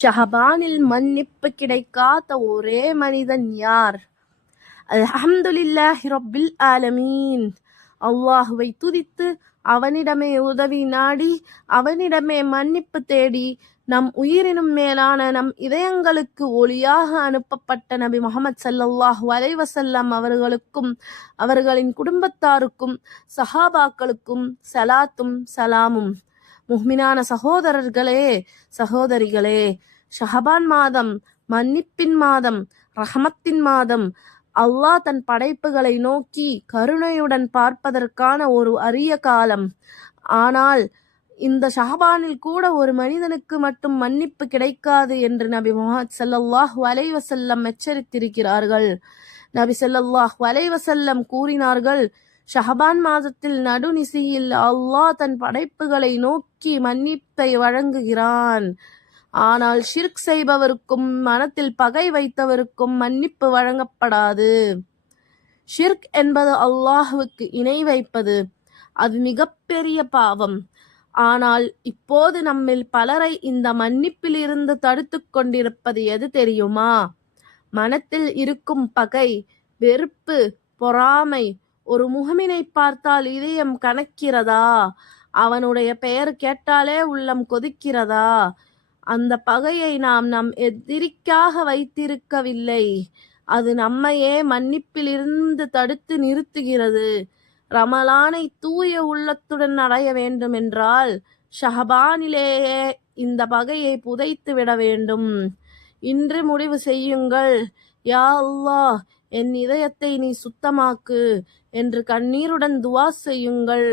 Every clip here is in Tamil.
ஷஹபானில் மன்னிப்பு கிடைக்காத ஒரே மனிதன் யார்? அல்ஹம்துலில்லாஹி ரப்பில் ஆலமீன். அல்லாஹுவை துதித்து அவனிடமே உதவி நாடி அவனிடமே மன்னிப்பு தேடி நம் உயிரினும் மேலான நம் இதயங்களுக்கு ஒளியாக அனுப்பப்பட்ட நபி முஹம்மது ஸல்லல்லாஹு அலைஹி வஸல்லம் அவர்களுக்கும் அவர்களின் குடும்பத்தாருக்கும் சஹாபாக்களுக்கும் சலாத்தும் சலாமும். முஹ்மினான சகோதரர்களே, சகோதரிகளே, ஷஹபான் மாதம் மன்னிப்பின் மாதம், ரஹமத்தின் மாதம். அல்லாஹ் தன் படைப்புகளை நோக்கி கருணையுடன் பார்ப்பதற்கான ஒரு அரிய காலம். ஆனால் இந்த ஷஹபானில் கூட ஒரு மனிதனுக்கு மட்டும் மன்னிப்பு கிடைக்காது என்று நபி முஹம்மது ஸல்லல்லாஹு அலைஹி வஸல்லம் எச்சரித்திருக்கிறார்கள். நபி ஸல்லல்லாஹு அலைஹி வஸல்லம் கூறினார்கள், ஷஹபான் மாதத்தில் நடுநிசியில் அல்லாஹ் தன் படைப்புகளை நோக்கி மன்னிப்பை வழங்குகிறான். ஆனால் ஷிர்க் செய்பவருக்கும் மனத்தில் பகை வைத்தவருக்கும் மன்னிப்பு வழங்கப்படாது. ஷிர்க் என்பது அல்லாஹுவுக்கு இணை வைப்பது. அது மிகப்பெரிய பாவம். ஆனால் இப்போது நம்மில் பலரை இந்த மன்னிப்பிலிருந்து தடுத்துக் கொண்டிருப்பது எது தெரியுமா? மனத்தில் இருக்கும் பகை, வெறுப்பு, பொறாமை. ஒரு முஹ்மினை பார்த்தால் இதயம் கனக்கிறதா? அவனுடைய பெயர் கேட்டாலே உள்ளம் கொதிக்கிறதா? அந்த பகையை நாம் நம் எதிரிக்காக வைத்திருக்கவில்லை. அது நம்மையே மன்னிப்பிலிருந்து தடுத்து நிறுத்துகிறது. ரமலானை தூய உள்ளத்துடன் அடைய வேண்டுமென்றால் ஷஹபானிலேயே இந்த பகையை புதைத்து விட வேண்டும். இன்று முடிவு செய்யுங்கள், யா அல்லாஹ், என் இதயத்தை நீ சுத்தமாக்கு என்று கண்ணீருடன் துவா செய்யுங்கள்.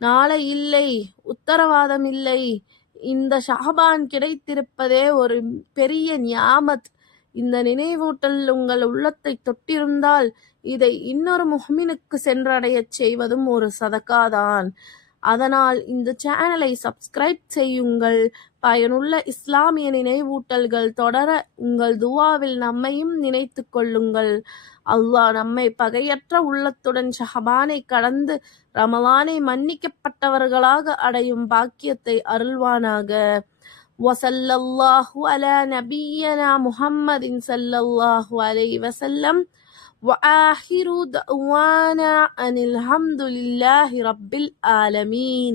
நாளை இல்லை, உத்தரவாதம் இல்லை. இந்த ஷஹபான் கிடைத்திருப்பதே ஒரு பெரிய நியாமத். இந்த நினைவூட்டல் உங்கள் உள்ளத்தை தொட்டிருந்தால் இதை இன்னொரு முஹ்மினுக்கு சென்றடையச் செய்வதும் ஒரு சதகாதான். அதனால் இந்த சேனலை சப்ஸ்கிரைப் செய்யுங்கள். பயனுள்ள இஸ்லாமிய நினைவூட்டல்கள் தொடர உங்கள் துவாவில் நம்மையும் நினைத்து கொள்ளுங்கள். அல்லாஹ் நம்மை பகையற்ற உள்ளத்துடன் ஷஹபானை கடந்து ரமலானை மன்னிக்கப்பட்டவர்களாக அடையும் பாக்கியத்தை அருள்வானாக. வஸல்லல்லாஹு அலா நபிய்யனா முஹம்மதின் ஸல்லல்லாஹு அலைஹி வஸல்லம். وآخر دعوانا أن الحمد لله رب العالمين.